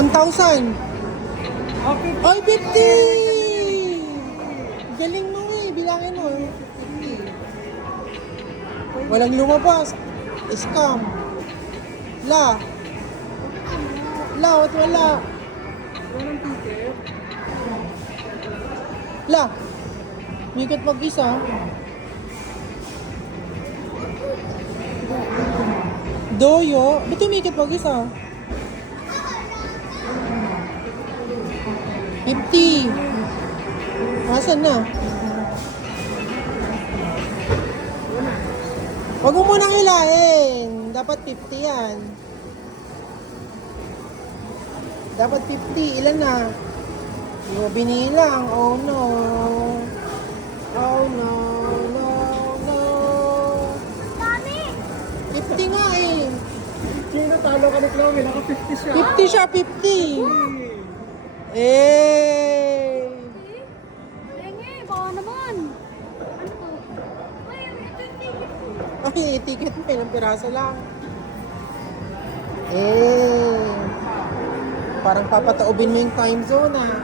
1,000. Okay. Ay, 50! Galing mo eh, bilangin mo. Walang lumabas. Scam. La, ba't wala? Walang ticket. La, mikot mag-isa. Doyo, ba't umikot mag-isa? 50. Asan na? Huwag mo munang hilahin. Dapat 50 yan. Dapat 50. Ilan na? Hindi mo binilang. Oh no. Oh no. No. No. 50 nga eh. Sino talo ka ni Chloe? Naka 50 siya. 50 siya, 50. Eh. Lenge, baka naman. Ano to? Ay, ito yung ticket ko. Ay, ticket mo. Ilang piraso lang. Eh. Parang papataubin mo yung time zone ah.